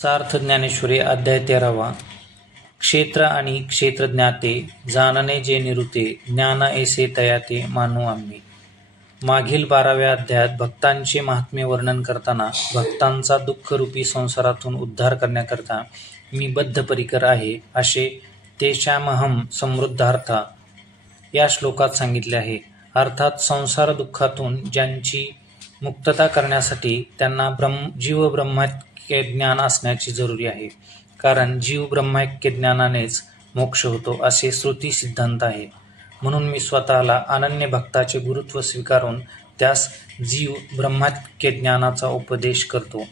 सार्थ ज्ञानेश्वरी अध्याय 13वा. क्षेत्र आणि क्षेत्रज्ञाते जाणणे जे निरुते ज्ञान ऐसे तयाते मानू आम्ही. मागील 12व्या अध्यायात भक्तांचे महात्म्य वर्णन करताना भक्तांचा दुःखरूपी संसारातून उद्धार करण्याकरता मी बद्धपरिकर आहे असे तेषामहम समृद्धार्था या श्लोकात सांगितले आहे. अर्थात संसार दुःखातून ज्यांची मुक्तता करण्यासाठी त्यांना जीव ब्रह्मैक्य ज्ञान असण्याची जरुरी आहे. कारण जीव ब्रह्मैक्य ज्ञानानेच मोक्ष होतो असे श्रुती सिद्धांत आहे. म्हणून मी स्वतःला अनन्य भक्ताचे गुरुत्व स्वीकारून त्यास जीव ब्रह्मैक्य ज्ञानाचा उपदेश करतो.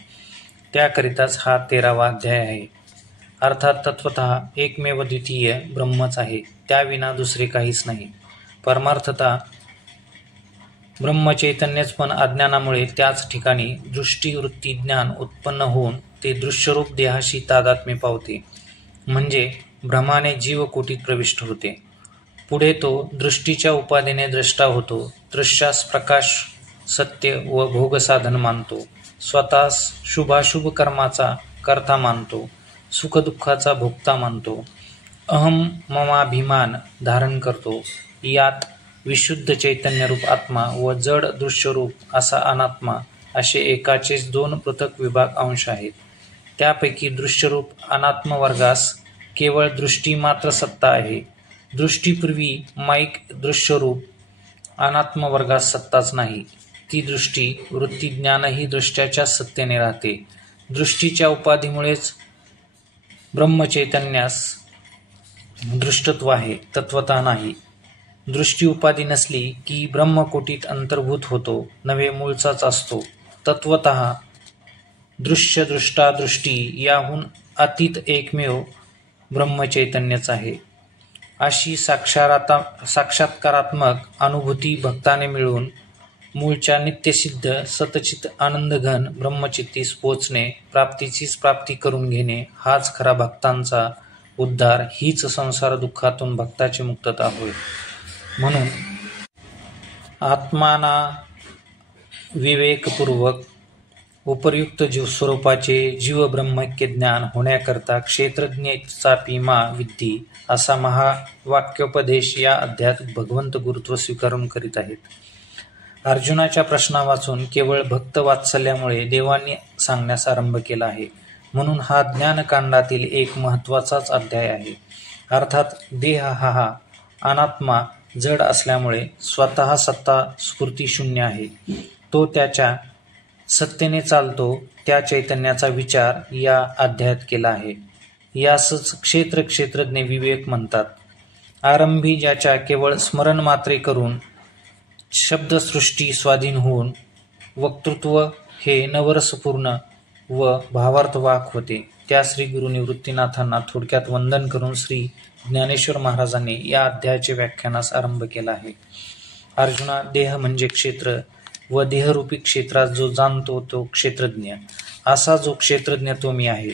त्याकरिताच हा 13वा अध्याय आहे. अर्थात तत्वतः एकमेव द्वितीय ब्रह्मच आहे, त्याविना दुसरे काहीच नाही. परमार्थता ब्रह्मचैतन्यच, पण अज्ञानामुळे त्याच ठिकाणी दृष्टी वृत्ती ज्ञान उत्पन्न होऊन ते दृश्यरूप देहाशी तादात्म्य पावते, म्हणजे भ्रमाने जीवकोटीत प्रविष्ट होते. पुढे तो दृष्टीच्या उपाधीने द्रष्टा होतो, दृश्यास प्रकाश सत्य व भोगसाधन मानतो, स्वतःस शुभाशुभ कर्माचा कर्ता मानतो, सुखदुःखाचा भोगता मानतो, अहम ममाभिमान धारण करतो. यात विशुद्ध चैतन्यरूप आत्मा व जड दृश्यरूप असा अनात्मा असे एकाचेच 2 पृथक विभाग अंश आहेत. त्यापैकी दृश्यरूप अनात्मवर्गास केवळ दृष्टी मात्र सत्ता आहे. दृष्टीपूर्वी माईक दृश्यरूप अनात्मवर्गास सत्ताच नाही. ती दृष्टी वृत्ती ज्ञानही दृष्ट्याच्या सत्तेने राहते. दृष्टीच्या उपाधीमुळेच ब्रह्मचैतन्यास दृष्टत्व आहे, तत्वता नाही. दृष्टी उपाधी नसली की ब्रह्मकोटीत अंतर्भूत होतो, नव्हे मूळचाच असतो. तत्वतः दृश्य दृष्टा दृष्टी याहून अतीत एकमेव ब्रह्मचैतन्यच आहे. अशी साक्षात्कारात्मक अनुभूती भक्ताने मिळवून मूळच्या नित्यसिद्ध सतचित आनंदघन ब्रह्मचित्तीस पोचणे, प्राप्तीचीच प्राप्ती करून घेणे, हाच खरा भक्तांचा उद्धार, हीच संसार दुःखातून भक्ताची मुक्तता होय. म्हणून आत्माना विवेकपूर्वक उपर्युक्त जीवस्वरूपाचे जीव ब्रह्मैक्य ज्ञान होण्याकरता क्षेत्रज्ञेचापि मा विद्धी असा महावाक्योपदेश या अध्यायात भगवंत गुरुत्व स्वीकारून करीत आहेत. अर्जुनाच्या प्रश्ना वाचून केवळ भक्त वात्सल्यामुळे देवांनी सांगण्यास आरंभ केला आहे. म्हणून हा ज्ञानकांडातील एक महत्त्वाचाच अध्याय आहे. अर्थात देह हा अनात्मा जड असल्यामुळे स्वतः सत्ता स्फूर्ती शून्य आहे. तो त्याच्या सत्तेने चालतो, त्या चैतन्याचा विचार या अध्यायात केला आहे. यासच क्षेत्रज्ञ विवेक म्हणतात. आरंभी ज्याच्या केवळ स्मरण मात्रे करून शब्दसृष्टी स्वाधीन होऊन वक्तृत्व हे नवरसपूर्ण व भावार्थवाहक होते, त्या श्री गुरु निवृत्तीनाथांना थोडक्यात वंदन करून श्री ज्ञानेश्वर महाराजांनी या अध्यायाचे व्याख्यानास आरंभ केला आहे. अर्जुना, देह म्हणजे क्षेत्र व देहरूपी क्षेत्रात जो जाणतो तो क्षेत्रज्ञ. असा जो क्षेत्रज्ञ तो मी आहे,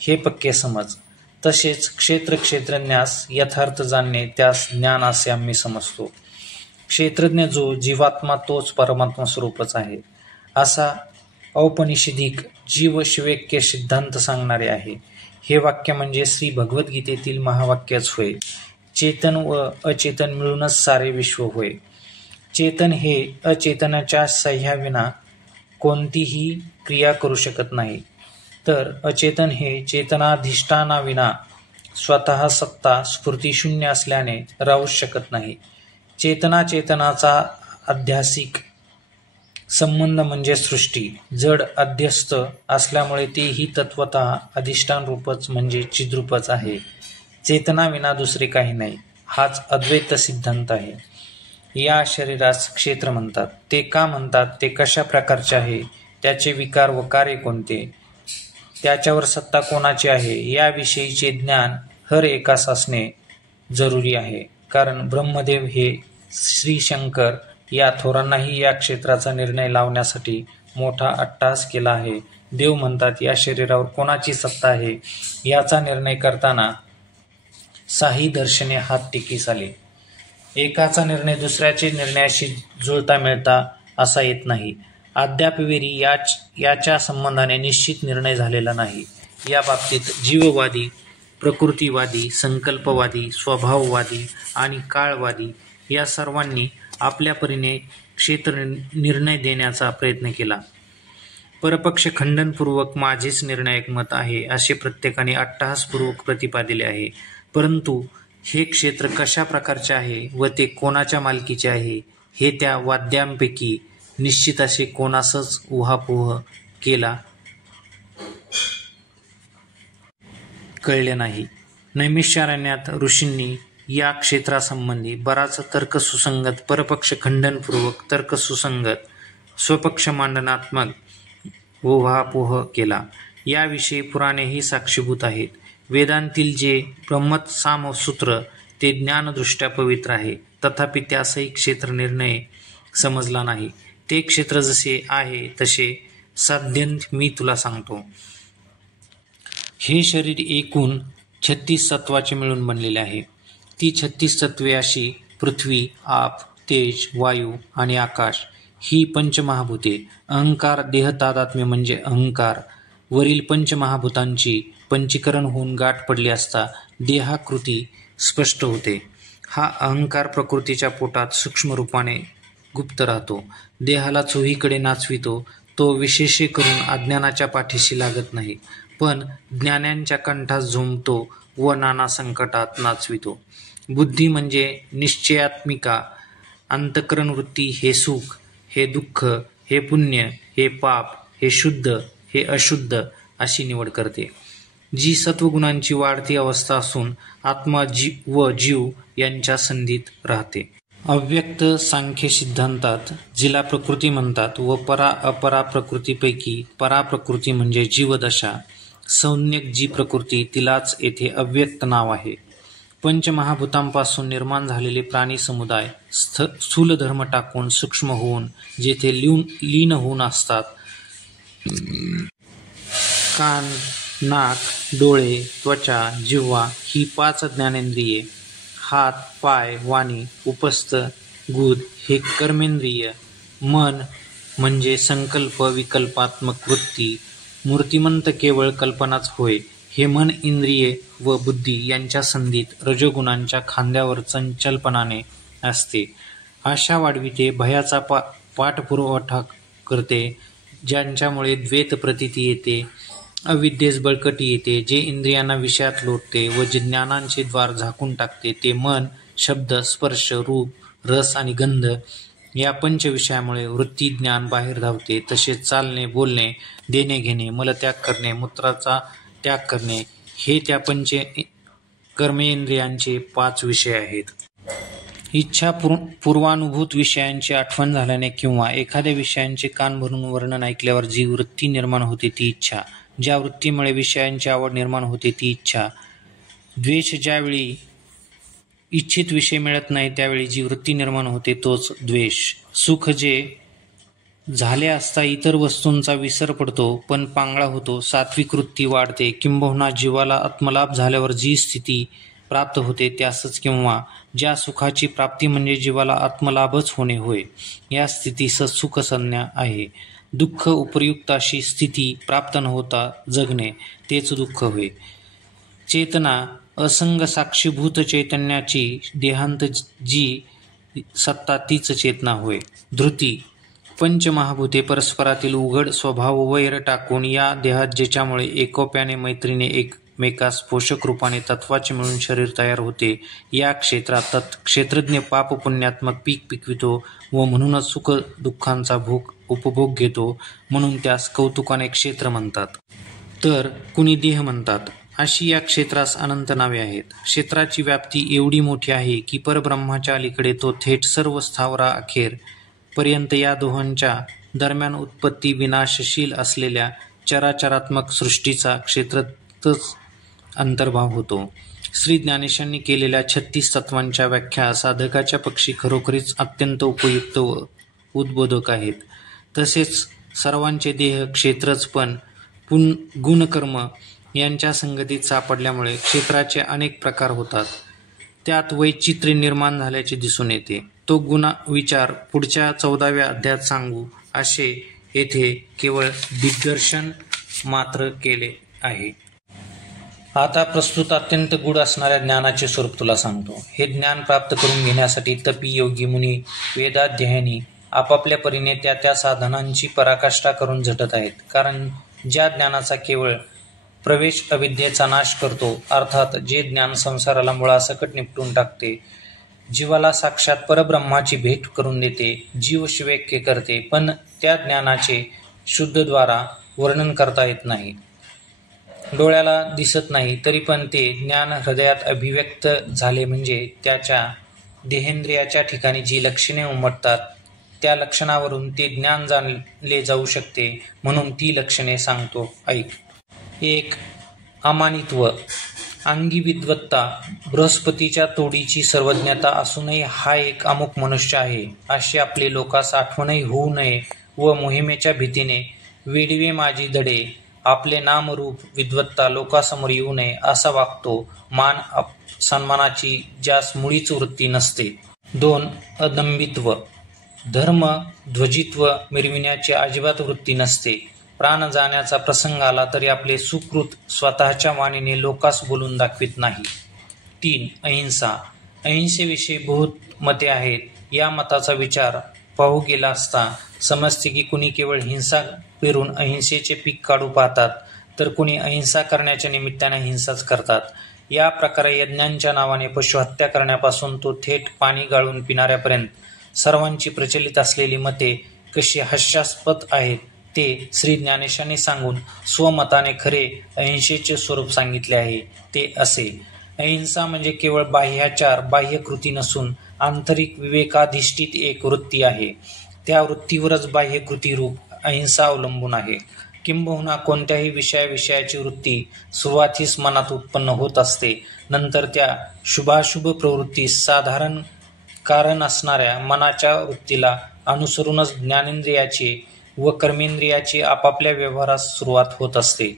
हे पक्के समज. तसेच क्षेत्रज्ञास यथार्थ जाणणे, त्यास ज्ञान असे आम्ही समजतो. क्षेत्रज्ञ जो जीवात्मा तोच परमात्मा स्वरूपच आहे, असा औपनिषदिक जीव शिवैक्य सिद्धांत सांगणारे आहे. हे वाक्य म्हणजे श्री भगवद्गीतेतील महावाक्यच होय. चेतन व अचेतन मिळूनच सारे विश्व होय. चेतन हे अचेतनाच्या सह्याविना कोणतीही क्रिया करू शकत नाही, तर अचेतन हे चेतनाधिष्ठानाविना स्वतः सत्ता स्फूर्ती शून्य असल्याने राहूच शकत नाही. चेतनाचा अध्यासिक संबंध म्हणजे सृष्टी. जड अध्यस्त असल्यामुळे तेही तत्वतः अधिष्ठान रूपच म्हणजे चिद्रूपच आहे. चेतनाविना दुसरे काही नाही, हाच अद्वैत सिद्धांत आहे. या शरीरास क्षेत्र म्हणतात. ते का म्हणतात, ते कशा प्रकारचे आहे, त्याचे विकार व कार्य कोणते, त्याच्यावर सत्ता कोणाची आहे, याविषयीचे ज्ञान हर एकास असणे जरुरी आहे. कारण ब्रह्मदेव हे श्री शंकर या थोरांनाही या क्षेत्राचा निर्णय लावण्यासाठी मोठा अट्टहास केला आहे. देव म्हणतात, या शरीरावर कोणाची सत्ता आहे याचा निर्णय करताना साही दर्शने हात टेकीस आले. एकाचा निर्णय दुसऱ्याचे निर्णयाशी जुळता मिळता असा येत नाही. अद्यापवेरी याच्या संबंधाने निश्चित निर्णय झालेला नाही. या बाबतीत जीववादी, प्रकृतीवादी, संकल्पवादी, स्वभाववादी आणि काळवादी या सर्वांनी आपल्या परीने क्षेत्र निर्णय देण्याचा प्रयत्न केला. परपक्ष खंडनपूर्वक माझेच निर्णायक मत आहे असे प्रत्येकाने अट्टहासपूर्वक प्रतिपादिले आहे. परंतु हे क्षेत्र कशा प्रकारचे आहे व ते कोणाच्या मालकीचे आहे हे त्या वाद्यांपैकी निश्चित असे कोणासच उहापोह केला कळले नाही. नैमिषारण्यात ऋषींनी या क्षेत्रासंबंधी बराच तर्कसुसंगत, परपक्ष खंडनपूर्वक, तर्कसुसंगत, स्वपक्ष मांडनात्मक उहापोह केला. याविषयी पुराणेही साक्षीभूत आहेत. वेदांतील जे ब्रह्मत सामसूत्र ते ज्ञानदृष्ट्या पवित्र आहे, तथापि त्यासही क्षेत्र निर्णय समजला नाही. ते क्षेत्र जसे आहे तसे साध्यंत मी तुला सांगतो. हे शरीर एकूण 36 तत्वाचे मिळून बनलेले आहे. ती 36 तत्वे अशी: पृथ्वी, आप, तेज, वायू आणि आकाश ही पंचमहाभूते. अहंकार, देहतादात्म्य म्हणजे अहंकार. वरील पंचमहाभूतांची पंचीकरण होऊन गाठ पडली असता देहाकृती स्पष्ट होते. हा अहंकार प्रकृतीच्या पोटात सूक्ष्म रूपाने गुप्त राहतो. देहाला चोहीकडे नाचवितो. तो विशेषे करून अज्ञानाच्या पाठीशी लागत नाही, पण ज्ञानांच्या कंठात झोंबतो व नाना संकटात नाचवितो. बुद्धी म्हणजे निश्चयात्मिका अंतःकरण वृत्ती हे सुख, हे दुःख, हे पुण्य, हे पाप, हे शुद्ध, हे अशुद्ध अशी निवड करते. जी सत्वगुणांची वाढती अवस्था असून आत्मा व जीव यांच्या संधीत राहते. अव्यक्त सांख्य सिद्धांतात जिला प्रकृती म्हणतात व परा अपरा प्रकृतीपैकी परा प्रकृती म्हणजे जीवदशा, संज्ञक जी प्रकृती तिलाच येथे अव्यक्त नाव आहे. पंचमहाभूतांपासून निर्माण झालेले प्राणी समुदाय स्थूल धर्म टाकून सूक्ष्म होऊन जेथे लीन होऊन असतात. कान, नाक, डोळे, त्वचा, जिव्हा ही 5 ज्ञानेंद्रिये, हात, पाय, वाणी, उपस्थ, गुद हे कर्मेंद्रिय, मन म्हणजे संकल्प विकल्पात्मक वृत्ती, मूर्तिमंत केवळ कल्पनाच होय, हे मन इंद्रिये व बुद्धी यांच्या संधीत रजोगुणांच्या खांद्यावर चंचलपणाने असते. आशा वाढविते, भयाचा पाठपुरवठा करते, ज्यांच्यामुळे द्वैत प्रतीती येते, अविद्येस बळकटी येते, जे इंद्रियांना विषयात लोटते व जे ज्ञानांचे द्वार झाकून टाकते, ते मन, शब्द, स्पर्श, रूप, रस आणि गंध या पंचविषयामुळे वृत्ती ज्ञान बाहेर धावते. तसेच चालणे, बोलणे, देणे घेणे, मलत्याग करणे, मूत्राचा त्याग करणे हे त्या पंच कर्मेंद्रियांचे 5 विषय आहेत. इच्छा पूर्वानुभूत विषयांची आठवण झाल्याने किंवा एखाद्या विषयांचे कान भरून वर्णन ऐकल्यावर जी वृत्ती निर्माण होते ती इच्छा. ज्या वृत्तीमुळे विषयांची आवड निर्माण होते ती इच्छा. द्वेष, ज्यावेळी इच्छित विषय मिळत नाही त्यावेळी जी वृत्ती निर्माण होते तोच द्वेष. सुख, जे झाले असता इतर वस्तूंचा विसर पडतो पण पांगळा होतो, सात्विक वृत्ती वाढते. किंबहुना जीवाला आत्मलाभ झाल्यावर जी स्थिती प्राप्त होते त्यासच किंवा ज्या सुखाची प्राप्ती म्हणजे जीवाला आत्मलाभच होणे होय, या स्थितीस सुखसंज्ञा आहे. दुःख, उपयुक्त अशी स्थिती प्राप्त न होता जगणे तेच दुःख होय. चेतना, असंग साक्षीभूत चैतन्याची देहांत जी सत्ता तीच चेतना होय. धृती, पंचमहाभूते परस्परातील उघड स्वभाव वैर टाकून या देहात ज्याच्यामुळे एकोप्याने मैत्रीने एकमेकास पोषक रूपाने तत्वाचे मिळून शरीर तयार होते, या क्षेत्रात क्षेत्रज्ञ पाप पुण्यात्मक पीक पिकवितो व म्हणूनच सुख दुःखांचा उपभोग घेतो, म्हणून त्यास कौतुकाने क्षेत्र म्हणतात, तर कुणी देह म्हणतात. अशी या क्षेत्रास अनंत नावे आहेत. क्षेत्राची व्याप्ती एवढी मोठी आहे की परब्रह्माच्या अलीकडे तो थेट सर्व स्थावरा अखेर पर्यंत या दोहोंच्या दरम्यान उत्पत्ती विनाशशील असलेल्या चराचरात्मक सृष्टीचा क्षेत्रातच अंतर्भाव होतो. श्री ज्ञानेशांनी केलेल्या 36 तत्वांच्या व्याख्या साधकाच्या पक्षी खरोखरीच अत्यंत उपयुक्त व उद्बोधक आहेत. तसेच सर्वांचे देह क्षेत्रच, पण गुणकर्म यांच्या संगतीत सापडल्यामुळे क्षेत्राचे अनेक प्रकार होतात. त्यात वैचित्र्य निर्माण झाल्याचे दिसून येते. तो विचार पुढच्या 14व्या अध्यायात सांगू असे येथे केवळ दिग्दर्शन मात्र केले आहे. आता प्रस्तुत अत्यंत गूढ असणाऱ्या ज्ञानाचे स्वरूप तुला सांगतो. हे ज्ञान प्राप्त करून घेण्यासाठी तपी, योगी, मुनी, वेदाध्ययनी आपापल्या परीने त्या त्या साधनांची पराकाष्ठा करून झटत आहेत. कारण ज्या ज्ञानाचा केवळ प्रवेश अविद्येचा नाश करतो, अर्थात जे ज्ञान संसाराला मुळासकट निपटून टाकते, जीवाला साक्षात परब्रह्माची भेट करून देते, जीव शिवैक्य करते, पण त्या ज्ञानाचे शुद्धद्वारा वर्णन करता येत नाही, डोळ्याला दिसत नाही, तरी पण ते ज्ञान हृदयात अभिव्यक्त झाले म्हणजे त्याच्या देहेंद्रियाच्या ठिकाणी जी लक्षणे उमटतात त्या लक्षणावरून ते ज्ञान जाणले जाऊ शकते. म्हणून ती लक्षणे सांगतो, ऐक. 1. अमानित्व. अंगी विद्वत्ता. बृहस्पतीच्या तोडीची सर्वज्ञता असूनही हा एक अमुक मनुष्य आहे अशी आपले लोकास आठवणही होऊ नये व मोहिमेच्या भीतीने वेडवे माझी धडे, आपले नामरूप विद्वत्ता लोकांसमोर येऊ नये असा वागतो. मान सन्मानाची ज्यास मुळीच वृत्ती नसते. 2. अदंभित्व. धर्म ध्वजित्व मिरविण्याची अजिबात वृत्ती नसते. प्राण जाण्याचा प्रसंग आला तरी आपले सुकृत स्वतःच्या वाणीने लोकास बोलून दाखवित नाही. 3. अहिंसा. अहिंसेविषयी बहुत मते आहेत. या मताचा विचार पाहू गेला असता समजते की कुणी केवळ हिंसा पेरून अहिंसेचे पीक काढू पाहतात, तर कुणी अहिंसा करण्याच्या निमित्ताने हिंसाच करतात. या प्रकारे यज्ञांच्या नावाने पशुहत्या करण्यापासून तो थेट पाणी गाळून पिणाऱ्यापर्यंत सर्वांची प्रचलित असलेली मते कशी हास्यास्पद आहेत ते श्री ज्ञानेशांनी सांगून स्वमताने खरे अहिंसेचे स्वरूप सांगितले आहे. ते असे: अहिंसा म्हणजे केवळ बाह्याचार, बाह्य कृती नसून आंतरिक विवेकाधिष्ठित एक वृत्ती आहे. त्या वृत्तीवरच बाह्य कृतीरूप अहिंसा अवलंबून आहे. किंबहुना कोणत्याही विषयाची वृत्ती सुरुवातीस मनात उत्पन्न होत असते, नंतर त्या शुभाशुभ प्रवृत्तीस साधारण कारण असणाऱ्या मनाच्या वृत्तीला अनुसरूनच ज्ञानेंद्रियाची व कर्मेंद्रियाची आपापल्या व्यवहारास सुरुवात होत असते.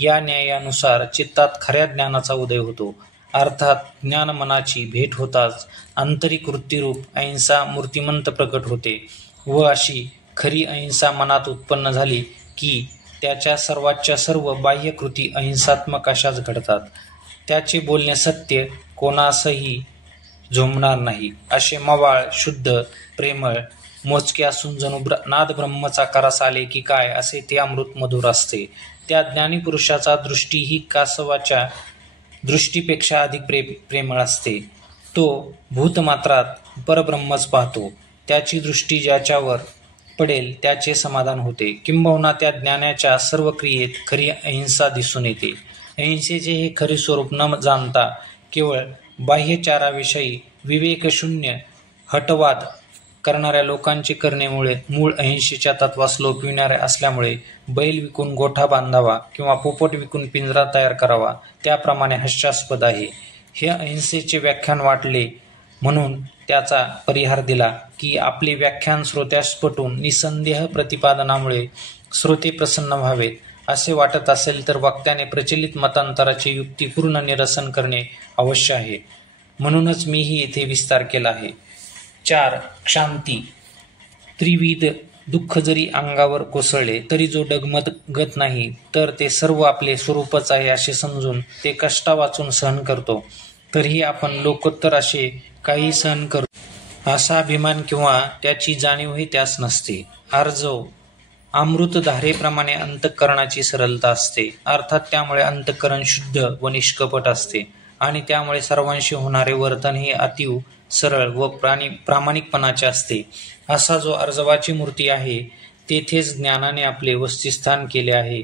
या न्यायानुसार चित्तात खऱ्या ज्ञानाचा उदय होतो. अर्थात ज्ञानमनाची भेट होताच आंतरिक वृत्तीरूप अहिंसा मूर्तिमंत प्रकट होते व अशी खरी अहिंसा मनात उत्पन्न झाली की त्याच्या सर्वाच्या सर्व बाह्य कृती अहिंसात्मक अशाच घडतात. त्याचे बोलणे सत्य, कोणासही झोंबणार नाही असे मवाळ, शुद्ध, प्रेमळ, मोजके असून जणू नादब्रह्मचा करास आले की काय असे ते अमृत मधुर असते. त्या ज्ञानीपुरुषाचा दृष्टी ही कासवाच्या दृष्टीपेक्षा अधिक प्रेमळ असते. तो भूतमात्रात परब्रह्मच पाहतो. त्याची दृष्टी ज्याच्यावर पडेल त्याचे समाधान होते. किंबहुना त्या ज्ञानाच्या सर्व क्रियेत खरी अहिंसा दिसून येते. अहिंसेचे हे खरे स्वरूप न जाणता केवळ बाह्यचाराविषयी विवेकशून्य हटवाद करणाऱ्या लोकांचे करणेमुळे मूळ अहिंसेच्या तत्वास लोपिविणारे असल्यामुळे बैल विकून गोठा बांधावा किंवा पोपट विकून पिंजरा तयार करावा त्याप्रमाणे हास्यास्पद आहे. हे अहिंसेचे व्याख्यान वाटले म्हणून त्याचा परिहार दिला की आपले व्याख्यान श्रोत्यास पटून निसंदेह प्रतिपादनामुळे श्रोते प्रसन्न व्हावेत असे वाटत असेल तर वक्त्याने प्रचलित मतांतराचे युक्तिपूर्ण निरसन करणे अवश्य आहे. म्हणूनच मीही येथे विस्तार केला आहे. 4. क्षांती. त्रिविध दुःख जरी अंगावर कोसळले तरी जो डगमगत नाही, तर ते सर्व आपले स्वरूपच आहे असे समजून ते कष्टा वाचून सहन करतो. तरीही आपण लोकोत्तर असे काही सहन करतो असा अभिमान किंवा त्याची जाणीवही त्यास नसते. आर्जव अमृतधारेप्रमाणे अंतःकरणाची सरलता असते. अर्थात त्यामुळे अंतःकरण शुद्ध व निष्कपट असते आणि त्यामुळे सर्वांशी होणारे वर्तनही अतीव सरळ व प्रामाणिकपणाचे असते. असा जो अर्जवाची मूर्ती आहे तेथेच ज्ञानाने आपले वस्तिस्थान केले आहे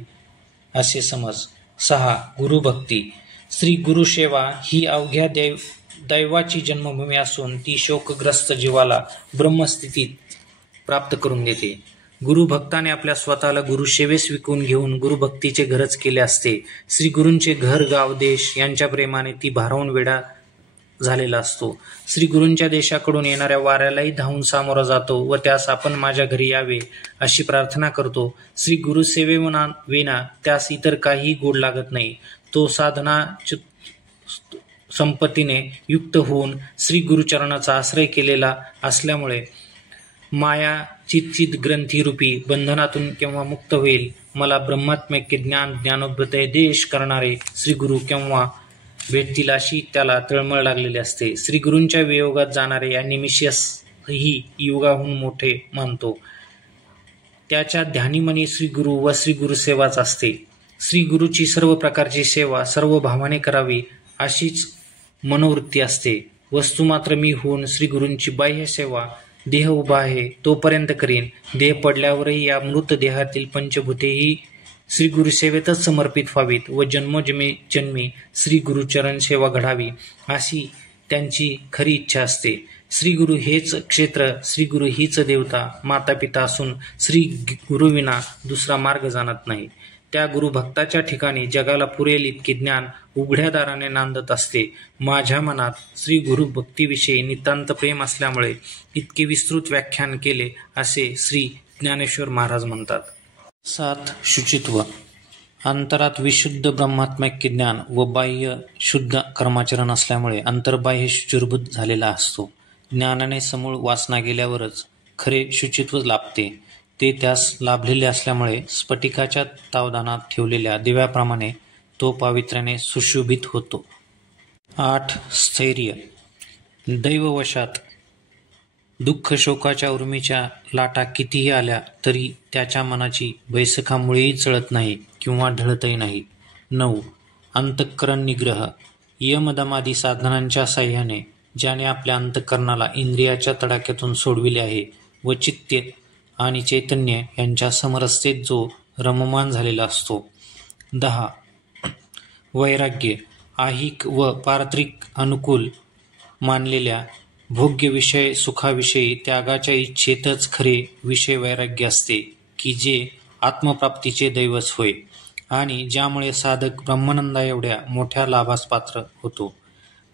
असे समज. 6. गुरुभक्ती. श्री गुरुसेवा ही अवघ्या दैवाची जन्मभूमी असून ती शोकग्रस्त जीवाला ब्रह्मस्थितीत प्राप्त करून देते. गुरुभक्ताने आपल्या स्वतःला गुरुसेवेस विकून घेऊन गुरुभक्तीचे घरच केले असते. श्री गुरूंचे घर, गाव, देश यांच्या प्रेमाने ती भारावून वेडा झालेला असतो. श्री गुरूंच्या देशाकडून येणाऱ्या वाऱ्यालाही धावून सामोरा जातो व त्यास आपण माझ्या घरी यावे अशी प्रार्थना करतो. श्री गुरुसेवेविना त्यास इतर काहीही गोड लागत नाही. तो साधना संपत्तीने युक्त होऊन श्री गुरुचरणाचा आश्रय केलेला असल्यामुळे माया चित्चित ग्रंथीरूपी बंधनातून केव्हा मुक्त होईल मला ब्रह्मात्म्यके ज्ञान ज्ञानोपदेश करणारे श्रीगुरु केव्हा भेटतील अशी त्याला तळमळ लागलेली असते. श्रीगुरूंच्या वियोगात जाणारे ॲनिमिशियसही युगाहून मोठे मानतो. त्याच्या ध्यानीमनी श्रीगुरु व श्रीगुरुसेवाच असते. श्रीगुरूची सर्व प्रकारची सेवा सर्व भावाने करावी अशीच मनोवृत्ती असते. वस्तू मात्र मी होऊन श्रीगुरूंची बाह्य सेवा देह उभा आहे तोपर्यंत करीन. देह पडल्यावरही या मृत देहातील पंचभूतेही श्रीगुरुसेवेतच समर्पित व्हावीत व जन्मी श्रीगुरुचरण सेवा घडावी अशी त्यांची खरी इच्छा असते. श्रीगुरु हेच क्षेत्र, श्रीगुरु हीच देवता माता पिता असून श्री गुरुविना दुसरा मार्ग जाणत नाही. त्या गुरुभक्ताच्या ठिकाणी जगाला पुरेल इतके ज्ञान उघड्या दाराने नांदत असते. माझ्या मनात श्री गुरुभक्तीविषयी नितांत प्रेम असल्यामुळे इतके विस्तृत व्याख्यान केले असे श्री ज्ञानेश्वर महाराज म्हणतात. 7. शुचित्व. अंतरात विशुद्ध ब्रह्मात्म्यके ज्ञान व बाह्य शुद्ध कर्माचरण असल्यामुळे अंतर्बाह्य शुचिर्भूत झालेला असतो. ज्ञानाने समूळ वासना गेल्यावरच खरे शुचित्व लाभते. ते त्यास लाभलेले असल्यामुळे स्फटिकाच्या तावदानात ठेवलेल्या दिव्याप्रमाणे तो पावित्र्याने सुशोभित होतो. 8. स्थैर्य. दैववशात दुःख शोकाच्या उर्मीच्या लाटा कितीही आल्या तरी त्याच्या मनाची बैसखा मुळीही चळत नाही किंवा ढळतही नाही. 9. अंतःकरण निग्रह. यमदमादी साधनांच्या साह्याने ज्याने आपल्या अंतःकरणाला इंद्रियाच्या तडाख्यातून सोडविले आहे व चित्त आणि चैतन्य यांच्या समरसतेत जो रममान झालेला असतो. 10. वैराग्य. ऐहिक व पारत्रिक अनुकूल मानलेल्या भोग्य विषय सुखाविषयी त्यागाच्या इच्छेतच खरे विषय वैराग्य असते की जे आत्मप्राप्तीचे दैवच होय आणि ज्यामुळे साधक ब्रह्मानंदा एवढ्या मोठ्या लाभास पात्र होतो.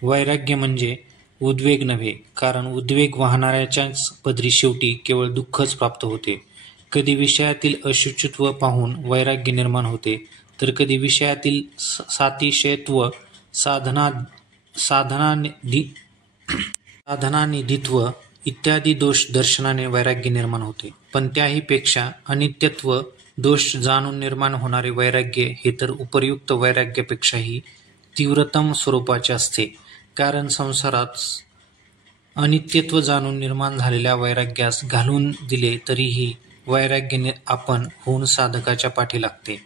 वैराग्य म्हणजे उद्वेग नव्हे, कारण उद्वेग वाहणाऱ्याच्याच पदरी शेवटी केवळ दुःखच प्राप्त होते. कधी विषयातील अशुचित्व पाहून वैराग्य निर्माण होते तर कधी विषयातील सातिशयत्व साधनानिधित्व इत्यादी दोष दर्शनाने वैराग्य निर्माण होते. पण त्याहीपेक्षा अनित्यत्व दोष जाणून निर्माण होणारे वैराग्य हे तर उपर्युक्त वैराग्यापेक्षाही तीव्रतम स्वरूपाचे असते. कारण संसारात अनित्यत्व जाणून निर्माण झालेल्या वैराग्यास घालून दिले तरीही वैराग्य आपण होऊन साधकाच्या पाठी लागते.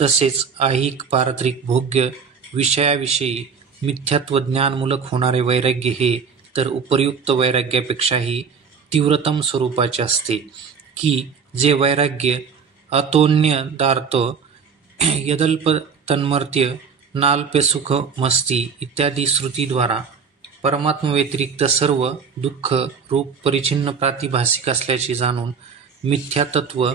तसेच ऐहिक पारत्रिक भोग्य विषयाविषयी मिथ्यात्व ज्ञानमूलक होणारे वैराग्य हे तर उपर्युक्त वैराग्यापेक्षाही तीव्रतम स्वरूपाचे असते की जे वैराग्य अतोन्यदार्थ यदल्प तन्मर्त्य नाल्प्यसुख मस्ती इत्यादी श्रुतीद्वारा परमात्म्याव्यतिरिक्त सर्व दुःख रूप परिच्छिन्न प्रातिभासिक असल्याचे जाणून मिथ्यातत्व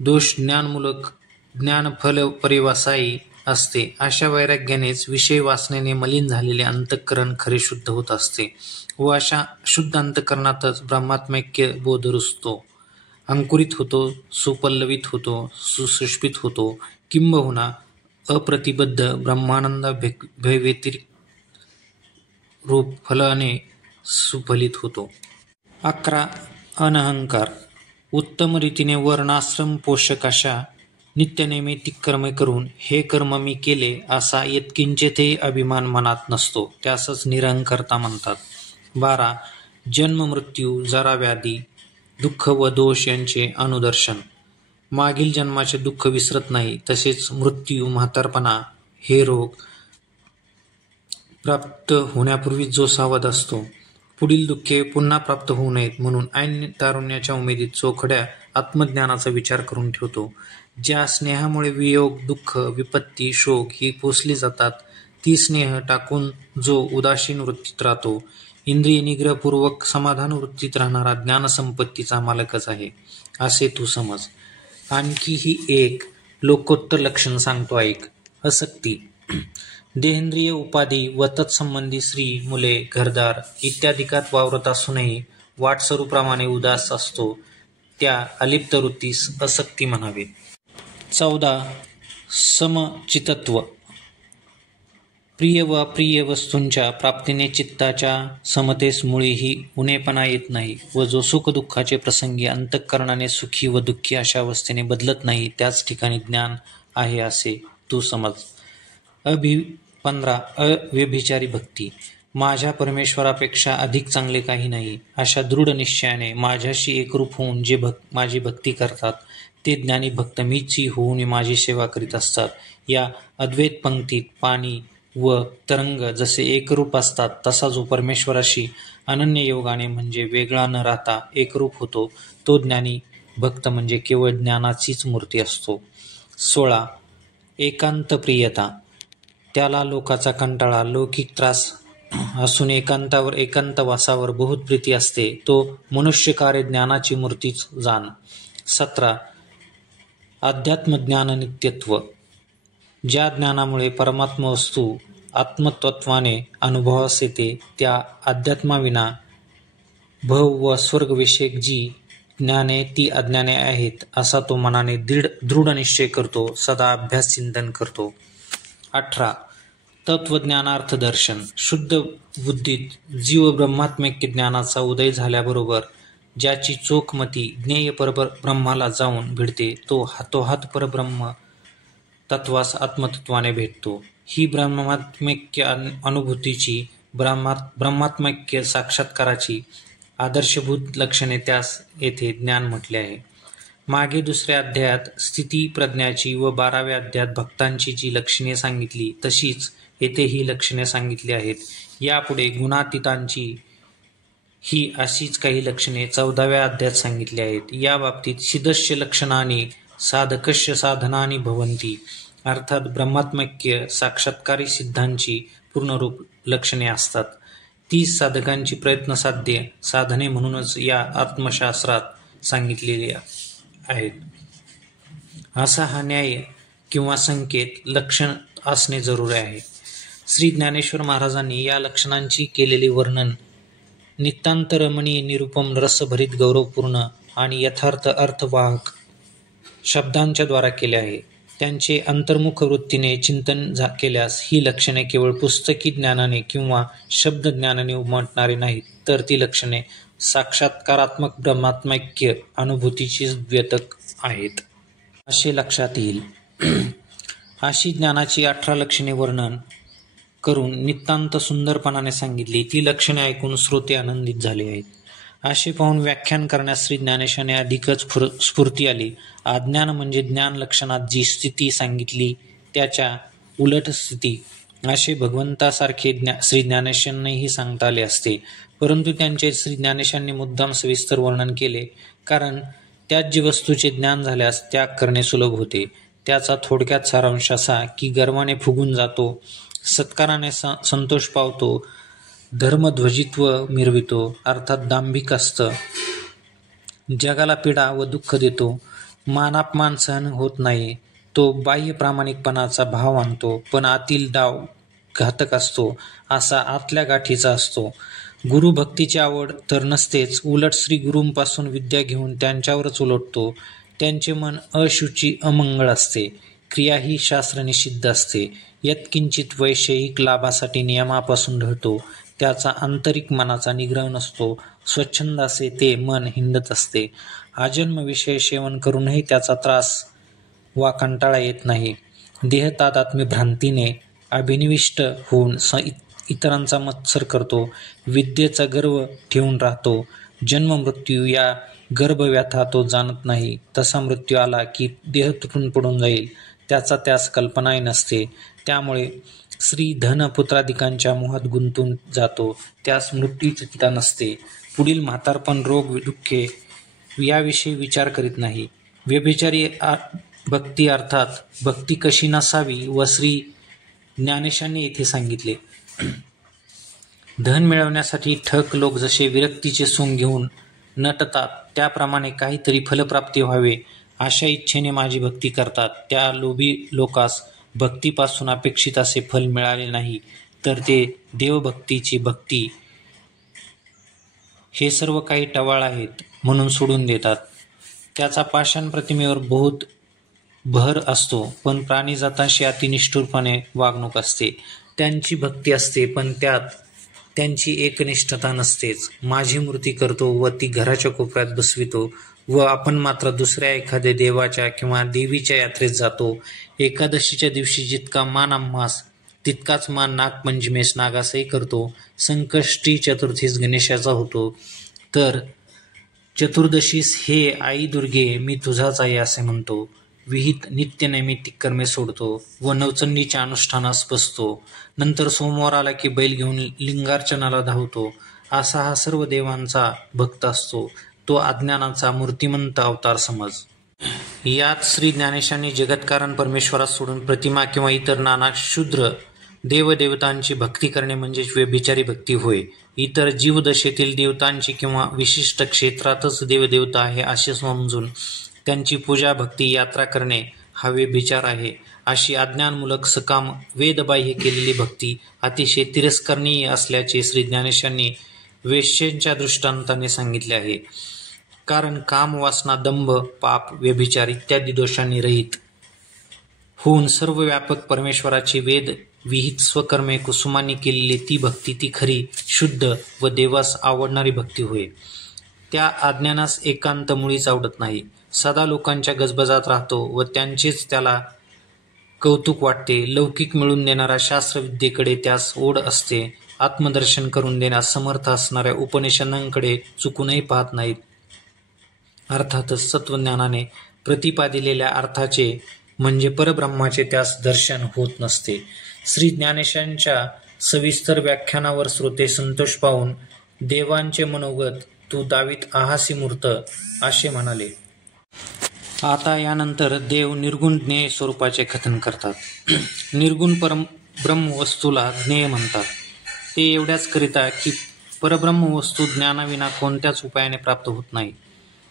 दोष ज्ञानमूलक ज्ञानफल परिवासायी असते. अशा वैराग्यानेच विषय वासनेने मलिन झालेले अंतःकरण खरे शुद्ध होत असते व अशा शुद्ध अंतःकरणातच ब्रह्मात्म्यके बोध रुजतो, अंकुरित होतो, सुपल्लवित होतो, सुशुष्पित होतो, किंबहुना अप्रतिबद्ध ब्रह्मानंदाभ्यव्यतिरिक्त रूप फलाने सुफलित होतो. 11. अनहंकार. उत्तम रीतीने वर्णाश्रम पोषक अशा नित्यनैमित्तिक कर्मे करून हे कर्म मी केले असा यत्किंचितही अभिमान मनात नसतो, त्यासच निरहंकारता म्हणतात. 12. जन्म मृत्यू जरा व्याधी दुःख व दोष यांचे अनुदर्शन. मागील जन्माचे दुःख विसरत नाही, तसेच मृत्यू म्हातारपणा हे रोग प्राप्त होण्यापूर्वी जो सावध असतो. पुढील दुःखे पुन्हा प्राप्त होऊ नयेत म्हणून ऐन तारुण्याच्या उमेदीत चोखड्या आत्मज्ञानाचा विचार करून ठेवतो. ज्या स्नेहामुळे वियोग दुःख विपत्ती शोक ही पोसली जातात ती स्नेह टाकून जो उदासीन वृत्तीत राहतो, इंद्रिय निग्रहपूर्वक समाधान वृत्तीत राहणारा ज्ञानसंपत्तीचा मालकच आहे असे तू समज. आणखी ही एक लोकोत्तर लक्षण सांगतो ऐक. असक्ती. देहेंद्रिय उपाधी व तत्संबंधी स्त्री मुले घरदार इत्यादिकात वावरत असूनही वाटसरूप्रमाणे उदास असतो त्या अलिप्त वृत्तीस असक्ती म्हणावे. 14. समचित्तत्व. प्रिय व अप्रिय वस्तूंच्या प्राप्तीने चित्ताच्या समतेस मुळीही उणेपणा येत नाही व जो सुखदुःखाचे प्रसंगी अंतःकरणाने सुखी व दुःखी अशा अवस्थेने बदलत नाही त्याच ठिकाणी ज्ञान आहे असे तू समज. 15. अव्यभिचारी भक्ती. माझ्या परमेश्वरापेक्षा अधिक चांगले काही नाही अशा दृढ निश्चयाने माझ्याशी एकरूप होऊन जे माझी भक्ती करतात ते ज्ञानी भक्त मीची होऊन माझी सेवा करीत असतात. या अद्वैत पंक्तीत पाणी व तरंग जसे एकरूप असतात तसा जो परमेश्वराशी अनन्य योगाने म्हणजे वेगळा न राहता एकरूप होतो तो ज्ञानी भक्त म्हणजे केवळ ज्ञानाचीच मूर्ती असतो. 16. एकांत प्रियता. त्याला लोकाचा कंटाळा लौकिक त्रास असून एकांतवासावर बहुत प्रीती असते. तो मनुष्य कार्य ज्ञानाची मूर्तीच जाण. 17. अध्यात्मज्ञान नित्यत्व. ज्या ज्ञानामुळे परमात्म वस्तू आत्मतत्वाने अनुभवास येते त्या अध्यात्माविना भव व स्वर्गविषयक जी ज्ञाने ती अज्ञाने आहेत असा तो मनाने दृढ निश्चय करतो, सदा अभ्यास चिंतन करतो. 18. तत्वज्ञानार्थ दर्शन. शुद्ध बुद्धीत जीव ब्रह्मात्मैक्य ज्ञानाचा उदय झाल्याबरोबर ज्याची चोखमती ज्ञेय परब्रह्माला जाऊन भिडते तो हातोहात परब्रह्म तत्वास आत्मतत्वाने भेटतो. ही ब्रह्मात्मैक्य अनुभूतीची ब्रह्मात्मैक्य साक्षात्काराची आदर्शभूत लक्षणे त्यास येथे ज्ञान म्हटले आहे. मागे 2ऱ्या अध्यायात स्थिती प्रज्ञाची व 12व्या अध्यायात भक्तांची जी लक्षणे सांगितली तशीच येथे ही लक्षणे सांगितली आहेत. यापुढे गुणातीतांची ही अशीच काही लक्षणे 14व्या अध्यायात सांगितली आहेत. या बाबतीत सिद्धस्य लक्षणानी साधकस्य साधनानी भवन्ति अर्थात ब्रह्मात्मैक्य साक्षात्कारी सिद्धांची पूर्णरूप लक्षणे असतात. ती साधकांची प्रयत्नसाध्य साधने म्हणूनच या आत्मशास्त्रात सांगितलेली आहेत. असा हा न्याय किंवा संकेत लक्षण असणे जरूरी आहे. श्री ज्ञानेश्वर महाराजांनी या लक्षणांची केलेले वर्णन नितांत रमणीय निरुपम रसभरीत गौरवपूर्ण आणि यथार्थ अर्थवाहक शब्दांच्या द्वारा केले आहे. त्यांचे अंतर्मुख वृत्तीने चिंतन केल्यास ही लक्षणे केवळ पुस्तकी ज्ञानाने किंवा शब्द ज्ञानाने उमटणारी नाहीत, तर ती लक्षणे साक्षात्कारात्मक ब्रह्मात्मैक्य अनुभूतीचीच द्योतक आहेत असे लक्षात येईल. अशी ज्ञानाची 18 लक्षणे वर्णन करून नितांत सुंदरपणाने सांगितली. ती लक्षणे ऐकून श्रोते आनंदित झाले आहेत. असे पाहून व्याख्यान करण्यास श्री ज्ञानेशाने अधिकच स्फूर्ती आली. अज्ञान म्हणजे ज्ञान लक्षणात जी स्थिती सांगितली त्याच्या उलट स्थिती असे भगवंतासारखे श्री ज्ञानेशांनाही सांगता आले असते, परंतु त्यांचे श्री ज्ञानेशांनी मुद्दाम सविस्तर वर्णन केले, कारण त्याज्य वस्तूचे ज्ञान झाल्यास त्याग करणे सुलभ होते. त्याचा थोडक्यात सारांश असा की गर्वाने फुगून जातो, सत्काराने संतोष पावतो, धर्मध्वजित्व मिरवितो अर्थात दांभिक असतं, जगाला पीडा व दुःख देतो, मानापमान सहन होत नाही, तो बाह्य प्रामाणिकपणाचा भाव आणतो पण आतील डाव घातक असतो, असा आतल्या गाठीचा असतो. गुरुभक्तीची आवड तर नसतेच, उलट श्री गुरूंपासून विद्या घेऊन त्यांच्यावरच उलटतो. त्यांचे मन अशुची अमंगळ असते, क्रिया ही शास्त्रनिषिद्ध असते, यत्किंचित वैषयिक लाभासाठी नियमापासून ढळतो, त्याचा आंतरिक मनाचा निग्रह नसतो, स्वच्छंद असे ते मन हिंडत असते. आजन्म विषय सेवन करूनही त्याचा त्रास वा कंटाळा येत नाही. देहतादात्म्य भ्रांतीने अभिनिविष्ट होऊन इतरांचा मत्सर करतो, विद्येचा गर्व ठेवून राहतो, जन्म मृत्यू या गर्भव्यथा तो जाणत नाही. तसा मृत्यू आला की देह तुटून पडून जाईल त्याचा त्यास कल्पनाही नसते. त्यामुळे स्त्री धन पुत्रादिकांच्या मोहात गुंतून जातो, त्यास मृत्यूची चिंता नसते. पुढील म्हातारपण रोग दुःखे याविषयी विचार करीत नाही. व्यभिचारी भक्ती अर्थात भक्ती कशी नसावी व श्री ज्ञानेशांनी येथे सांगितले. धन मिळवण्यासाठी ठग लोक जसे विरक्तीचे सोंग घेऊन नटतात त्याप्रमाणे काहीतरी फलप्राप्ती व्हावे अशा इच्छेने माझी भक्ती करतात. त्या लोभी लोकास भक्तीपासून अपेक्षित असे फल मिळाले नाही तर ते देवभक्तीची भक्ती हे सर्व काही टवाळ आहेत म्हणून सोडून देतात. त्याचा पाषाण प्रतिमेवर बहुत भर असतो पण प्राणीजाताशी अतिनिष्ठुरपणे वागणूक असते. त्यांची भक्ती असते, पण त्यात त्यांची एकनिष्ठता नसतेच. माझी मूर्ती करतो व ती घराच्या कोपऱ्यात बसवितो व आपण मात्र दुसऱ्या एखाद्या देवाच्या किंवा देवीच्या यात्रेत जातो. एकादशीच्या दिवशी जितका मान आम्हास तितकाच मान नागपंचमीस नागासही करतो. संकष्टी चतुर्थीस गणेशाचा होतो. तर चतुर्दशीस हे आई दुर्गे मी तुझाच आहे असे म्हणतो. विहित नित्य नैमित्तिक कर्मे सोडतो व नवचंडीच्या अनुष्ठानास बसतो. नंतर सोमवार आला की बैल घेऊन लिंगार्चनाला धावतो. असा हा सर्व देवांचा भक्त असतो. तो अज्ञानाचा मूर्तिमंत अवतार समज. यात श्री ज्ञानेशांनी जगत्कारण परमेश्वरास सोडून प्रतिमा किंवा इतर नाना क्षुद्र देवदेवतांची भक्ती करणे म्हणजे व्यभिचारी भक्ती होय. इतर जीवदशेतील देवतांची किंवा विशिष्ट क्षेत्रातच देवदेवता आहे असे समजून त्यांची पूजा भक्ती यात्रा करणे हा व्यभिचार आहे. अशी अज्ञानमूलक सकाम वेदबाह्य केलेली भक्ती अतिशय तिरस्करणीय असल्याचे श्री ज्ञानेशांनी वेश्येच्या दृष्टांताने सांगितले आहे. कारण काम, वासना, दंभ, पाप, व्यभिचार इत्यादी दोषांनी रहित होऊन सर्व व्यापक परमेश्वराची वेद विहित स्वकर्मे कुसुमांनी केलेली ती भक्ती ती खरी, शुद्ध व देवास आवडणारी भक्ती होय. त्या अज्ञानास एकांत मुळीच आवडत नाही. सदा लोकांच्या गजबजात राहतो व त्यांचेच त्याला कौतुक वाटते. लौकिक मिळवून देणाऱ्या शास्त्रविद्येकडे त्यास ओढ असते. आत्मदर्शन करून देण्यास समर्थ असणाऱ्या उपनिषदांकडे चुकूनही पाहत नाहीत. अर्थातच तत्वज्ञानाने प्रतिपादिलेल्या अर्थाचे म्हणजे परब्रह्माचे त्यास दर्शन होत नसते. श्री ज्ञानेशांच्या सविस्तर व्याख्यानावर श्रोते संतोष पाहून देवांचे मनोगत तू दावीत आहासी मूर्त असे म्हणाले. आता यानंतर देव निर्गुण ज्ञेय स्वरूपाचे कथन करतात. निर्गुण ब्रह्मवस्तूला ज्ञेय म्हणतात. ते एवढ्याच करिता की परब्रह्मवस्तू ज्ञानाविना कोणत्याच उपायाने प्राप्त होत नाही.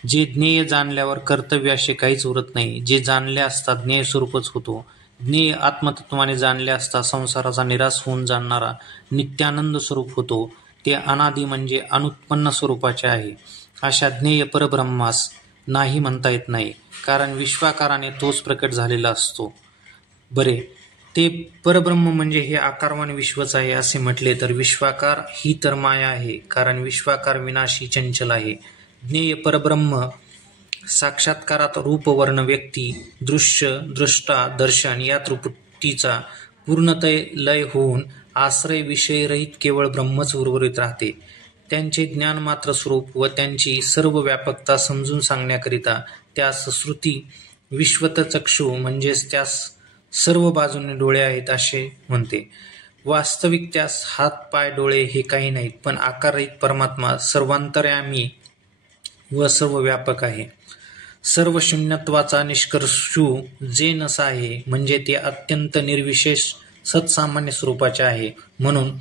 जे ज्ञेय जाणल्यावर कर्तव्य असे काहीच उरत नाही. जे जाणले असता ज्ञेय स्वरूपच होतो. ज्ञेय आत्मतत्वाने जाणले असता संसाराचा निराश होऊन जाणणारा नित्यानंद स्वरूप होतो. ते अनादि म्हणजे अनुत्पन्न स्वरूपाचे आहे. अशा ज्ञेय परब्रह्मास नाही म्हणता येत नाही, कारण विश्वाकाराने तोच प्रकट झालेला असतो. बरे, ते परब्रह्म म्हणजे हे आकारवान विश्वच आहे असे म्हटले तर विश्वाकार ही तर माया आहे, कारण विश्वाकार विनाशी चंचल आहे. ज्ञेय परब्रह्म साक्षात्कारात रूप, वर्ण, व्यक्ती, दृश्य, द्रष्टा, दर्शन या त्रिपुटीचा पूर्णतः लय होऊन आश्रय विषयरहित केवळ ब्रह्मच उर्वरित राहते. त्यांचे ज्ञानमात्र स्वरूप व त्यांची सर्व व्यापकता समजून सांगण्याकरिता त्यास श्रुती विश्वतचक्षु म्हणजेच त्यास सर्व बाजूने डोळे आहेत असे म्हणते. वास्तविक त्यास हात, पाय, डोळे हे काही नाहीत, पण आकाररहित परमात्मा सर्वांतर्यामी व सर्व व्यापक आहे. सर्व शून्यत्वाचा निष्कर्षू जे नसा आहे म्हणजे ते अत्यंत निर्विशेष सत्सामान्य स्वरूपाचे आहे. म्हणून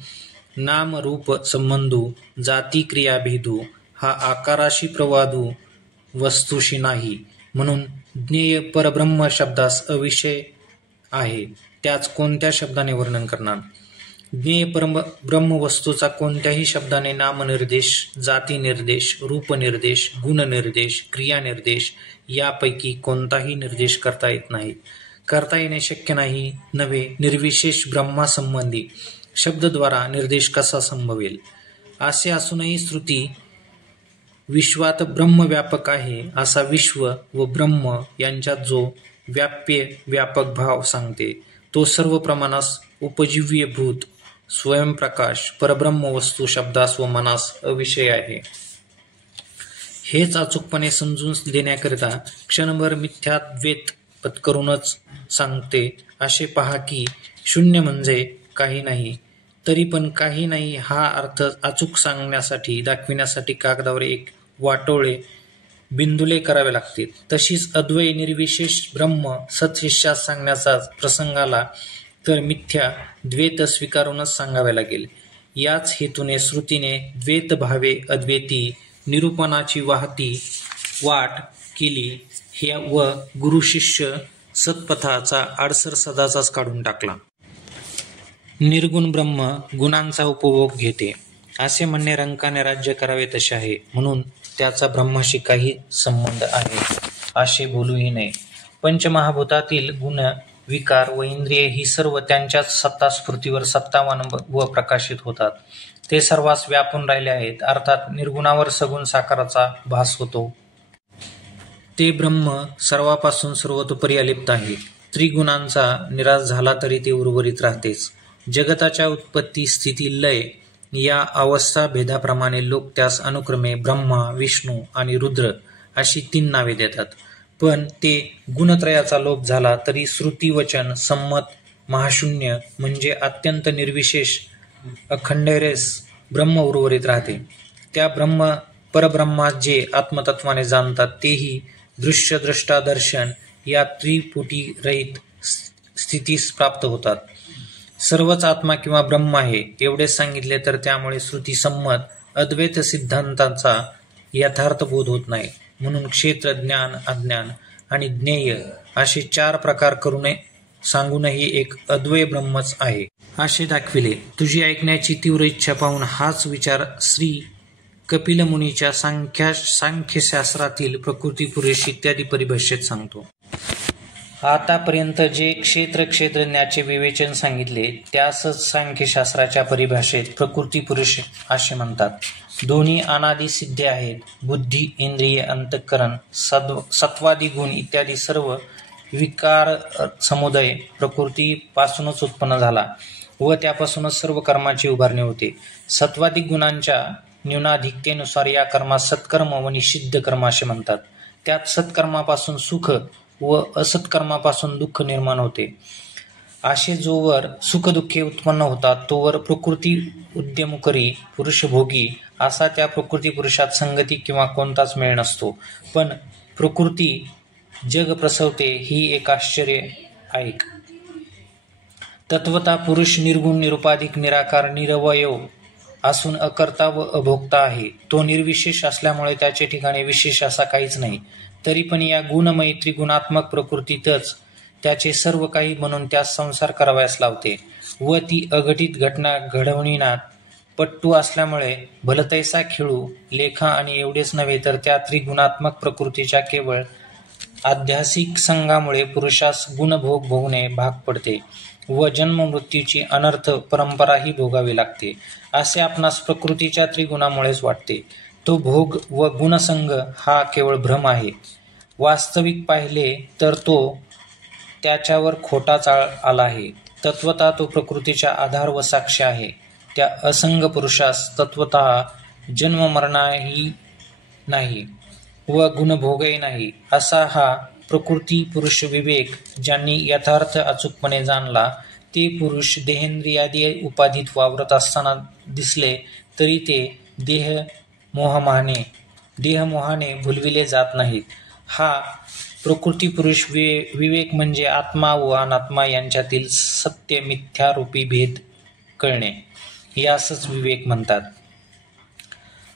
नाम रूप संबंधू जाती क्रिया भेदू हा आकाराशी प्रवादू वस्तूशी नाही. म्हणून ज्ञेय परब्रह्म शब्दास अविषय आहे. त्याच कोणत्या शब्दाने वर्णन करणार? ज्ञेय ब्रह्म वस्तूचा कोणत्याही शब्दाने नामनिर्देश, जातीनिर्देश, रूपनिर्देश, गुणनिर्देश, क्रियानिर्देश यापैकी कोणताही निर्देश करता येत नाही. करता येणे शक्य नाही नव्हे. निर्विशेष ब्रह्मासंबंधी शब्दद्वारा निर्देश कसा संभवेल? असे असूनही श्रुती विश्वात ब्रह्म व्यापक आहे असा विश्व व ब्रह्म यांच्यात जो व्याप्य व्यापक भाव सांगते तो सर्व प्रमाणास उपजीव्यभूत स्वयंप्रकाश परब्रह्म वस्तू शब्दास व मनास अविषय आहे. हेच अचूकपणे समजून देण्याकरिता क्षणभर मिथ्याद्वैत पत्करूनच सांगते. असे पहा की शून्य म्हणजे काही नाही, तरी पण काही नाही हा अर्थ अचूक सांगण्यासाठी दाखविण्यासाठी कागदावर एक वाटोळे बिंदुले करावे लागतील. तशीच अद्वय निर्विशेष ब्रह्म सत्शिष्यात सांगण्याचा प्रसंग आला तर मिथ्या द्वैत स्वीकारूनच सांगावे लागेल. याच हेतूने श्रुतीने द्वैत भावे अद्वैती निरूपणाची वाट केली हे व गुरुशिष्य सत्पथाचा आडसर सदाचाच काढून टाकला. निर्गुण ब्रह्म गुणांचा उपभोग घेते असे म्हणणे रंकाने राज्य करावे तसे आहे. म्हणून त्याचा ब्रह्माशी काही संबंध आहे असे बोलूही नये. पंचमहाभूतातील गुण विकार व इंद्रिये ही सर्व त्यांच्याच सत्तास्फूर्तीवर सत्तावान व प्रकाशित होतात. ते सर्वांस व्यापून राहिले आहेत, अर्थात निर्गुणावर सगुण साकाराचा भास होतो. ते ब्रह्म सर्वापासून सर्वतोपरी अलिप्त आहे. त्रिगुणांचा निराश झाला तरी ते उर्वरित राहतेच. जगताच्या उत्पत्ती, स्थिती, लय या अवस्था भेदाप्रमाणे लोक त्यास अनुक्रमे ब्रह्मा, विष्णू आणि रुद्र अशी 3 नावे देतात. पण ते गुणत्रयाचा लोप झाला तरी श्रुतिवचन संमत महाशून्य म्हणजे अत्यंत निर्विशेष अखंडरस ब्रह्म उर्वरित राहते. त्या परब्रह्मास जे आत्मतत्वाने जाणतात तेही दृश्य, द्रष्टा, दर्शन या त्रिपुटी रहित स्थितीस प्राप्त होतात. सर्वच आत्मा किंवा ब्रह्म आहे एवढेच सांगितले तर त्यामुळे श्रुतिसंमत अद्वैत सिद्धांताचा यथार्थ बोध होत नाही. म्हणून क्षेत्र, ज्ञान, अज्ञान आणि ज्ञेय असे 4 प्रकार सांगूनही एक अद्वय ब्रह्मच आहे असे दाखविले. तुझी ऐकण्याची तीव्र इच्छा पाहून हाच विचार श्री कपिलमुनीच्या सांख्यशास्त्रातील प्रकृतिपुरुष इत्यादी परिभाषेत सांगतो. आतापर्यंत जे क्षेत्रज्ञाचे विवेचन सांगितले त्यासच सांख्यशास्त्राच्या परिभाषेत प्रकृतिपुरुष असे म्हणतात. दोन्ही अनादि सिद्धे आहेत. बुद्धी, इंद्रिय, अंतःकरण, सत्वादी गुण इत्यादी सर्व विकार समुदय प्रकृतीपासूनच उत्पन्न झाला व त्यापासूनच सर्व कर्माची उभारणी होते. सत्वादी गुणांच्या न्यूनाधिकतेनुसार या कर्मास सत्कर्म व निषिद्ध कर्म असे म्हणतात. त्यात सत्कर्मापासून सुख व असत्कर्मापासून दुःख निर्माण होते. असे जोवर सुखदुःखे उत्पन्न होतात तोवर प्रकृती उद्यमकरी पुरुष भोगी असा त्या प्रकृती पुरुषात संगती किंवा कोणताच मेळ नसतो. पण प्रकृती जग प्रसवते ही एक आश्चर्य ऐक. तत्वता पुरुष निर्गुण, निरुपाधिक, निराकार, निरवयव असून अकर्ता व अभोक्ता आहे. तो निर्विशेष असल्यामुळे त्याचे ठिकाणी विशेष असा काहीच नाही. तरी पण या गुणमयी त्रिगुणात्मक प्रकृतीतच त्याचे सर्व काही म्हणून त्यास संसार करावयास लावते व ती अघटित घटना घडवणीनात पट्टू असल्यामुळे भलतैसा खेळू लेखा आणि एवढेच नव्हे तर त्या त्रिगुणात्मक प्रकृतीच्या केवळ आध्यासिक संघामुळे पुरुषास गुणभोग भोगणे भाग पडते व जन्ममृत्यूची अनर्थ परंपराही भोगावी लागते असे आपणास प्रकृतीच्या त्रिगुणामुळेच वाटते. तो भोग व गुणसंग हा केवळ भ्रम आहे. वास्तविक पाहिले तर तो त्याच्यावर खोटा चाळ आला आहे. तत्वतः तो प्रकृतीचा आधार व साक्ष आहे. त्या असंग पुरुषास तत्वतः जन्ममरणाही नाही व गुणभोगही नाही असा हा प्रकृती पुरुष विवेक ज्यांनी यथार्थ अचूकपणे जाणला ते पुरुष देहेंद्रियादी उपाधीत वावरत असताना दिसले तरी ते देहमोहाने भुलविले जात नाहीत. हा प्रकृती पुरुष विवेक म्हणजे आत्मा व अनात्मा यांच्यातील सत्य मिथ्यारूपी भेद कळणे यासच विवेक म्हणतात.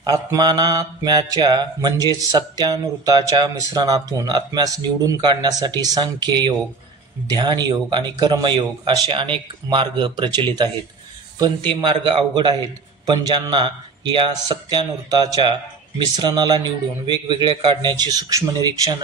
आत्मानात्म्याच्या म्हणजेच सत्यानृताच्या मिश्रणातून आत्म्यास निवडून काढण्यासाठी सांख्ययोग, ध्यानयोग आणि कर्मयोग असे अनेक मार्ग प्रचलित आहेत. पण ते मार्ग अवघड आहेत. पण ज्यांना या सत्यानृताच्या मिश्रणाला निवडून वेगवेगळे काढण्याची सूक्ष्म निरीक्षण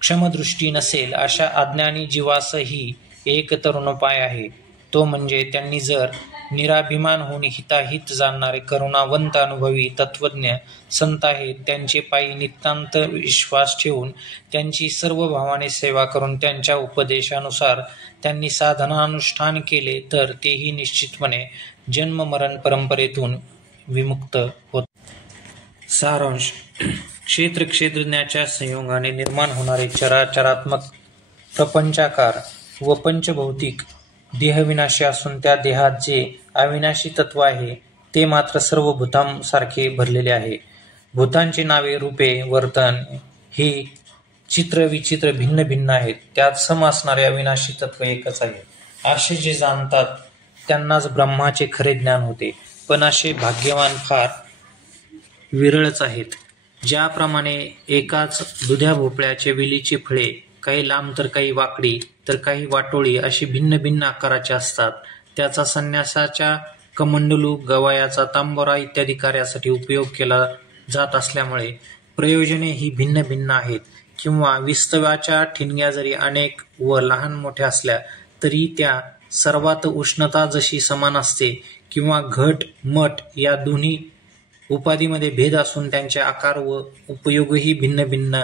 क्षमदृष्टी नसेल अशा अज्ञानी जीवासही एक तरुणोपाय आहे. तो म्हणजे त्यांनी जर निराभिमान होऊन हिताहित जाणणारे करुणावंत अनुभवी तत्वज्ञ संत आहेत त्यांचे पायी नितांत विश्वास ठेवून त्यांची सर्व भावाने सेवा करून त्यांच्या उपदेशानुसार त्यांनी साधनानुष्ठान केले तर तेही निश्चितपणे जन्ममरण परंपरेतून विमुक्त होत. सारांश. क्षेत्रज्ञाच्या संयोगाने निर्माण होणारे चराचरात्मक प्रपंचाकार व पंचभौतिक देहविनाशी असून त्या देहात जे अविनाशी तत्व आहे ते मात्र सर्व भूतांसारखे भरलेले आहे. भूतांची नावे, रूपे, वर्तन ही चित्रविचित्र भिन्न भिन्न आहेत. त्यात सम असणारे अविनाशी तत्व एकच आहे. असे जे जाणतात त्यांनाच ब्रह्माचे खरे ज्ञान होते. पण असे भाग्यवान फार विरळच आहेत. ज्याप्रमाणे एकाच दुध्या भोपळ्याचे वेलीची फळे काही लांब तर काही वाकडी तर काही वाटोळी अशी भिन्न भिन्न आकाराची असतात. त्याचा संन्यासाच्या कमंडलू, गवायाचा, तांबोरा इत्यादी कार्यासाठी उपयोग केला जात असल्यामुळे प्रयोजने ही भिन्न भिन्न आहेत. किंवा विस्तवाच्या ठिणग्या जरी अनेक व लहान मोठ्या असल्या तरी त्या सर्वात उष्णता जशी समान असते किंवा घट मठ या दोन्ही उपाधीमध्ये भेद असून त्यांचे आकार व उपयोगही भिन्न भिन्न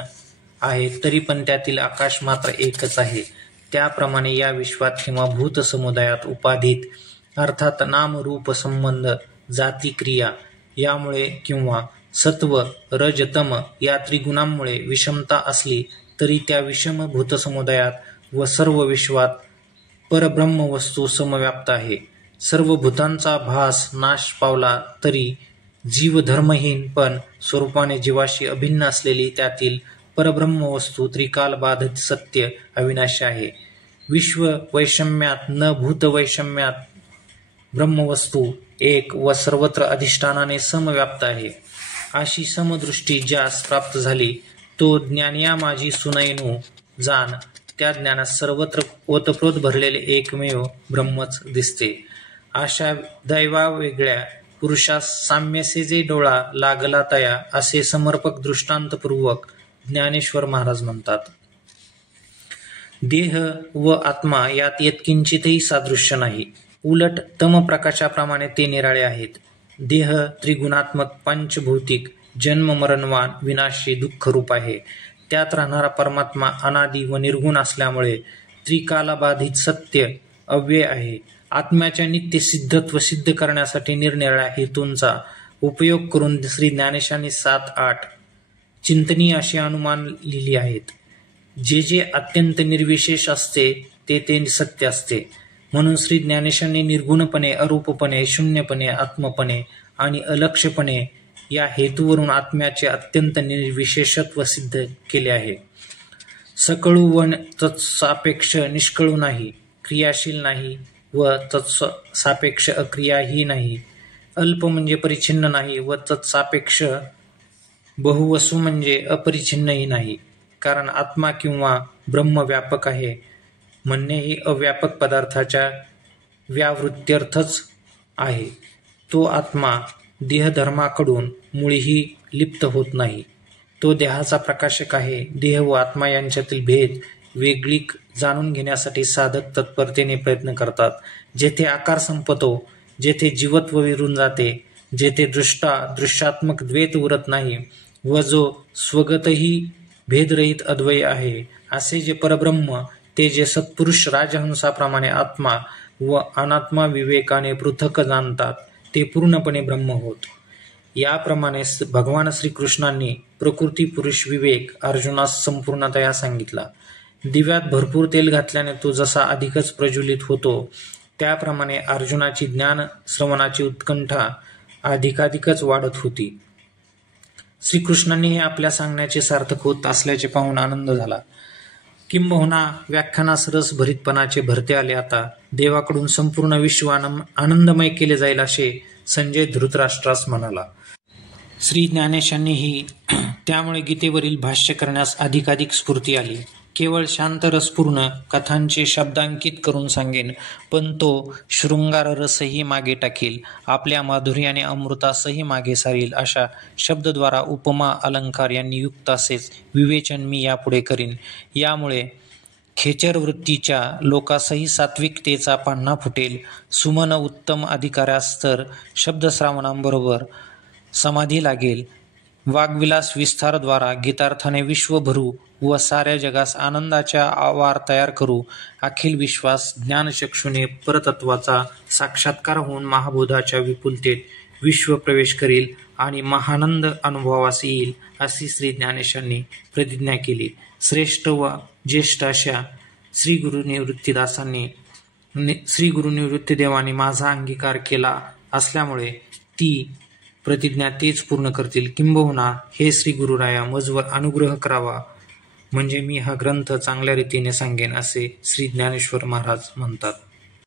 आहेत तरी पण त्यातील आकाश मात्र एकच आहे, त्याप्रमाणे या विश्वात किंवा भूत समुदायात उपाधीत अर्थात नाम रूप संबंध जाती क्रिया यामुळे किंवा सत्व रज तम या त्रिगुणांमुळे विषमता असली तरी त्या विषम भूतसमुदायात व सर्व विश्वात परब्रह्म वस्तू समव्याप्त आहे. सर्व भूतांचा भास नाश पावला तरी जीव धर्महीन पण स्वरूपाने जीवाशी अभिन्न असलेली त्यातील परब्रह्म वस्तू त्रिकाल बाधित सत्य अविनाशी आहे. विश्व वैषम्यात न भूत वैषम्यात ब्रह्मवस्तू एक व सर्वत्र अधिष्ठानाने समव्याप्त आहे. अशी समदृष्टी ज्यास प्राप्त झाली तो ज्ञानिया माझी सुनयनू जाण, त्या ज्ञानात सर्वत्र ओतप्रोत भरलेले एकमेव ब्रह्मच दिसते. अशा दैवावेगळ्या पुरुषास साम्यसे जे डोळा लागला तया असे समर्पक दृष्टांतपूर्वक ज्ञानेश्वर महाराज म्हणतात. देह व आत्मा यात यत्किंचितही सादृश्य नाही, उलट तम प्रकाशाप्रमाणे ते निराळे आहेत. देह त्रिगुणात्मक पंचभौतिक जन्म मरणवान विनाशी दुःखरूप आहे. त्यात राहणारा परमात्मा अनादी व निर्गुण असल्यामुळे त्रिकालाबाधित सत्य अव्यय आहे. आत्म्याच्या नित्य सिद्धत्व सिद्ध करण्यासाठी निरनिराळ्या हेतूंचा उपयोग करून श्री ज्ञानेशांनी 7-8 चिंतनीय अशी अनुमान लिहिली आहेत. जे जे अत्यंत निर्विशेष असते ते ते सत्य असते. म्हणून श्री ज्ञानेशांनी निर्गुणपणे अरूपपणे शून्यपणे आत्मपणे आणि अलक्ष्यपणे या हेतूवरून आत्म्याचे अत्यंत निर्विशेषत्व सिद्ध केले आहे. सकळू व तत्सापेक्ष निष्कळू नाही, क्रियाशील नाही व तत्सापेक्ष अक्रियाही नाही, अल्प म्हणजे परिच्छिन्न नाही व तत्सापेक्ष बहुवसू म्हणजे अपरिच्छिन्नही नाही. कारण आत्मा किंवा ब्रह्म व्यापक आहे म्हणणे ही अव्यापक पदार्थाच्या व्यावृत्त्यर्थच आहे. तो आत्मा देहधर्माकडून मुळीही लिप्त होत नाही. तो देहाचा प्रकाशक आहे. देह व आत्मा यांच्यातील भेद वेगळीक जाणून घेण्यासाठी साधक तत्परतेने प्रयत्न करतात. जेथे आकार संपतो, जेथे जीवत्व विरून जाते, जेथे दृश्यात्मक द्वैत उरत नाही व जो स्वगतही भेदरहित अद्वय आहे, असे जे परब्रह्म ते जे सत्पुरुष राजहंसाप्रमाणे आत्मा व अनात्मा विवेकाने पृथक जाणतात ते पूर्णपणे ब्रह्म होत. याप्रमाणे भगवान श्रीकृष्णांनी प्रकृती पुरुष विवेक अर्जुनास संपूर्णतया सांगितला. दिव्यात भरपूर तेल घातल्याने तो जसा अधिकच प्रज्वलित होतो त्याप्रमाणे अर्जुनाची ज्ञान श्रवणाची उत्कंठा अधिकाधिकच वाढत होती. श्रीकृष्णांनी हे आपल्या सांगण्याचे सार्थक होत असल्याचे पाहून आनंद झाला. किंबहुना व्याख्यानास रस भरीतपणाचे भरते आले. आता देवाकडून संपूर्ण विश्व आनंदमय केले जाईल असे संजय धृतराष्ट्रास म्हणाला. श्री ज्ञानेशांनीही त्यामुळे गीतेवरील भाष्य करण्यास अधिकाधिक स्फूर्ती आली. केवळ शांत रसपूर्ण कथांचे शब्दांकित करून सांगेन, पण तो शृंगार रसही मागे टाकील, आपल्या माधुर्याने अमृतासही मागे सारील अशा शब्दद्वारा उपमा अलंकार यांनी युक्त असेच विवेचन मी यापुढे करीन. यामुळे खेचर वृत्तीच्या लोकासही सात्विकतेचा पान्हा फुटेल. सुमन उत्तम अधिकाऱ्यास तर शब्दश्रावणांबरोबर समाधी लागेल. वाग्विलास विस्तारद्वारा गीतार्थाने विश्व भरू व साऱ्या जगास आनंदाच्या आवार तयार करू. अखिल विश्वास ज्ञानचक्षुने परतत्वाचा साक्षात्कार होऊन महाबोधाच्या विपुलतेत विश्व प्रवेश करील आणि महानंद अनुभवास येईल अशी श्री ज्ञानेशांनी प्रतिज्ञा केली. श्रेष्ठ व ज्येष्ठ अशा श्री गुरुनिवृत्तीदेवांनी माझा अंगीकार केला असल्यामुळे ती प्रतिज्ञा तेच पूर्ण करतील. किंबहुना हे श्री गुरुराया मजवर अनुग्रह करावा म्हणजे मी हा ग्रंथ चांगल्या रीतीने सांगेन असे श्री ज्ञानेश्वर महाराज म्हणतात.